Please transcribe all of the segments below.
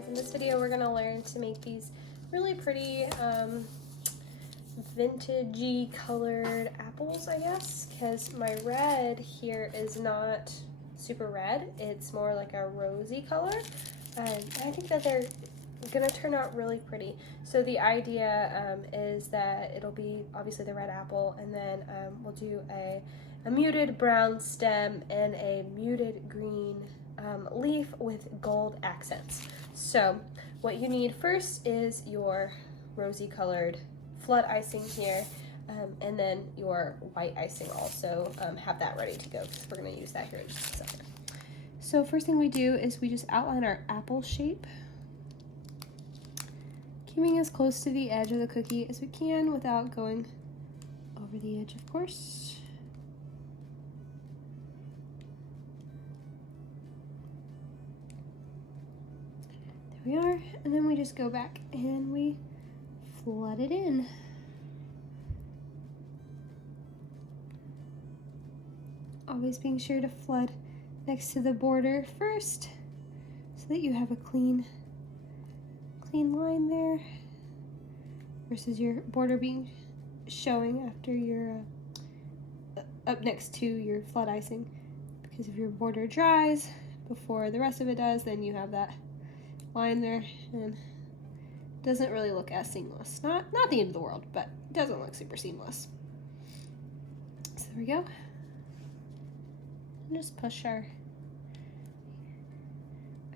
guys, in this video we're going to learn to make these really pretty vintagey colored apples, I guess, because my red here is not super red, it's more like a rosy color, and I think that they're gonna turn out really pretty. So the idea is that it'll be obviously the red apple, and then we'll do a muted brown stem and a muted green leaf with gold accents. So what you need first is your rosy colored flood icing here, and then your white icing also. Have that ready to go because we're going to use that here in just a second. So first thing we do is we just outline our apple shape, keeping as close to the edge of the cookie as we can without going over the edge, of course. There we are, and then we just go back and we flood it in. Always being sure to flood next to the border first so that you have a clean line there versus your border being showing after you're up next to your flood icing, because if your border dries before the rest of it does, then you have that line there and it doesn't really look as seamless. Not the end of the world, but it doesn't look super seamless. So there we go. And just push our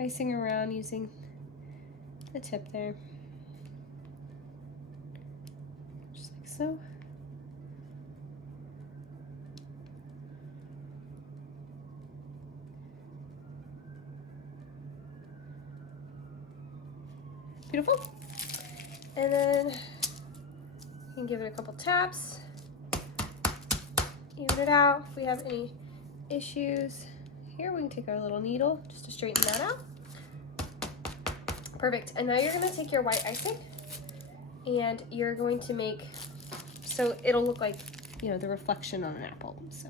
icing around using the tip there, just like so. Beautiful. And then you can give it a couple taps, even it out. If we have any issues here, we can take our little needle just to straighten that out. Perfect. And now you're going to take your white icing and you're going to make, so it'll look like, you know, the reflection on an apple. So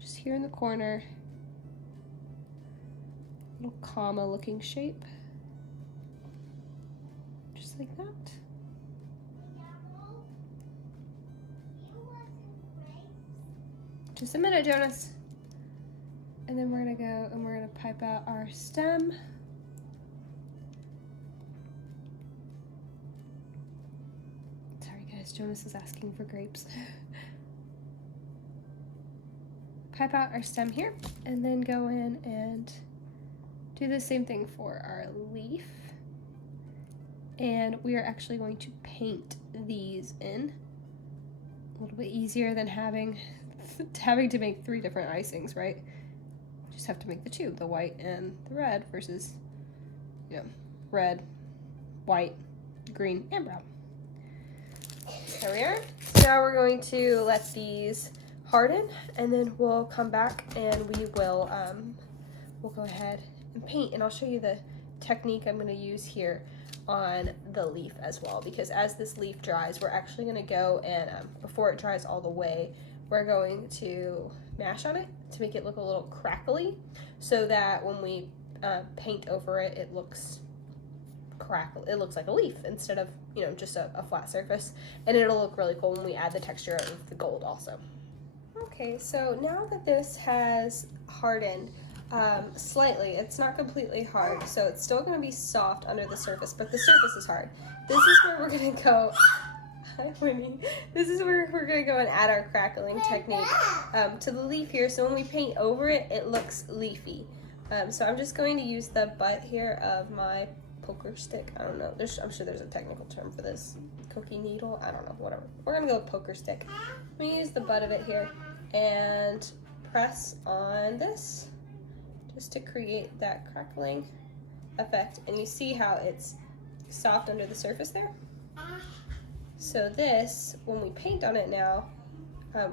just here in the corner, little comma looking shape. Just like that. Just a minute, Jonas. And then we're gonna go and we're gonna pipe out our stem. Sorry guys, Jonas is asking for grapes. Pipe out our stem here, and then go in and do the same thing for our leaf. And we are actually going to paint these in. A little bit easier than having to make 3 different icings, right? Just have to make the 2, the white and the red, versus, you know, red, white, green, and brown. There we are. So now we're going to let these harden, and then we'll come back and we will we'll go ahead and paint, and I'll show you the technique I'm going to use here on the leaf as well, because as this leaf dries, we're actually going to go and before it dries all the way, we're going to mash on it to make it look a little crackly, so that when we paint over it, it looks crackly. It looks like a leaf instead of, you know, just a flat surface, and it'll look really cool when we add the texture of the gold also. Okay, so now that this has hardened slightly, it's not completely hard, so it's still going to be soft under the surface, but the surface is hard. This is where we're going to go. Hi, Winnie. This is where we're going to go and add our crackling technique to the leaf here, so when we paint over it, it looks leafy. So I'm just going to use the butt here of my poker stick. I don't know. I'm sure there's a technical term for this. Cookie needle? I don't know. Whatever. We're going to go with poker stick. I'm going to use the butt of it here and press on this, just to create that crackling effect. And you see how it's soft under the surface there? So this, when we paint on it now,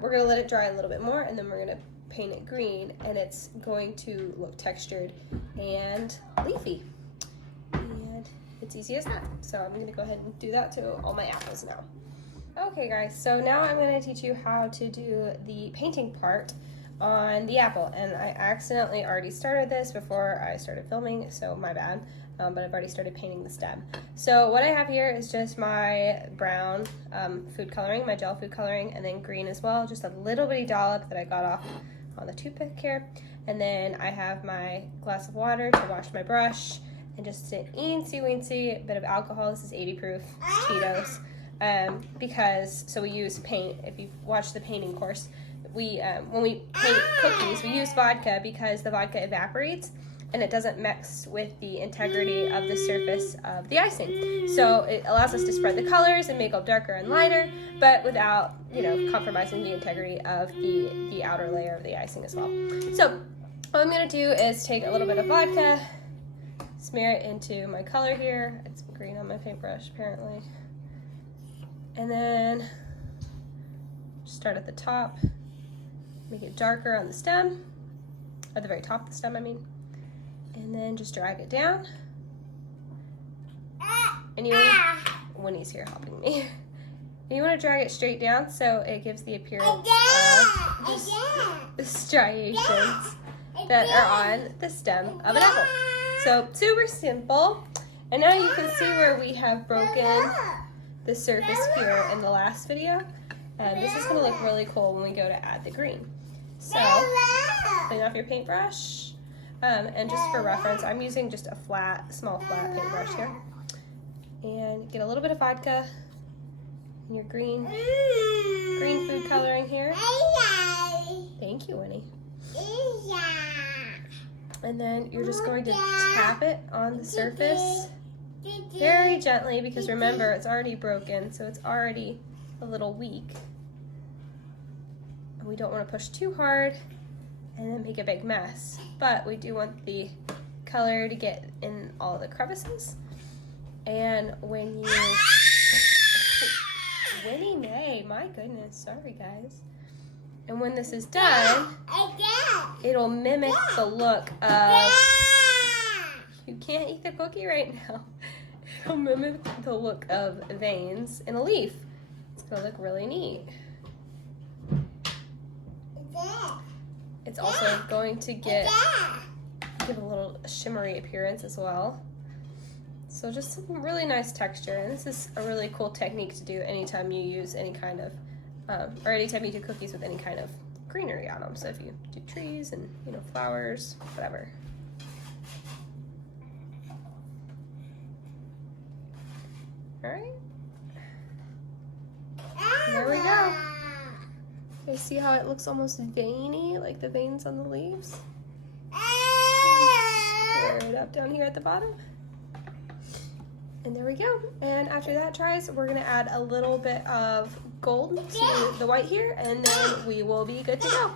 we're gonna let it dry a little bit more, and then we're gonna paint it green, and it's going to look textured and leafy. And it's easy as that. So I'm gonna go ahead and do that to all my apples now. Okay guys, so now I'm gonna teach you how to do the painting part on the apple, and I accidentally already started this before I started filming, so my bad. but I've already started painting the stem. So what I have here is just my brown food coloring, my gel food coloring, and then green as well, just a little bitty dollop that I got off on the toothpick here. And then I have my glass of water to wash my brush, and just an eensy-weensy bit of alcohol. This is 80 proof, Cheetos. So we use paint. If you've watched the painting course, when we paint cookies, we use vodka because the vodka evaporates and it doesn't mix with the integrity of the surface of the icing. So it allows us to spread the colors and make them darker and lighter, but without, compromising the integrity of the outer layer of the icing as well. So what I'm gonna do is take a little bit of vodka, smear it into my color here. It's green on my paintbrush apparently. And then start at the top, make it darker on the stem, at the very top of the stem, I mean. And then just drag it down. And Winnie's here helping me. And you want to drag it straight down so it gives the appearance of the striations that are on the stem of an apple. So super simple. And now you can see where we have broken the surface here in the last video. And this is going to look really cool when we go to add the green. So clean off your paintbrush. And just for reference, I'm using just a small flat paintbrush here. And get a little bit of vodka in your green food coloring here. Thank you, Winnie. And then you're just going to tap it on the surface very gently, because remember, it's already broken, so it's already a little weak. And we don't want to push too hard and then make a big mess, but we do want the color to get in all the crevices. And when you Winnie Mae, my goodness, sorry guys. And when this is done, it'll mimic the look of, you can't eat the cookie right now. It'll mimic the look of veins in a leaf. It's gonna look really neat. It's also going to give a little shimmery appearance as well. So just some really nice texture. And this is a really cool technique to do anytime you use any kind of, or anytime you do cookies with any kind of greenery on them. So if you do trees and, flowers, whatever. All right. There we go. You see how it looks almost veiny, like the veins on the leaves? Square it up down here at the bottom. And there we go. And after that dries, we're gonna add a little bit of gold to the white here, and then we will be good to go.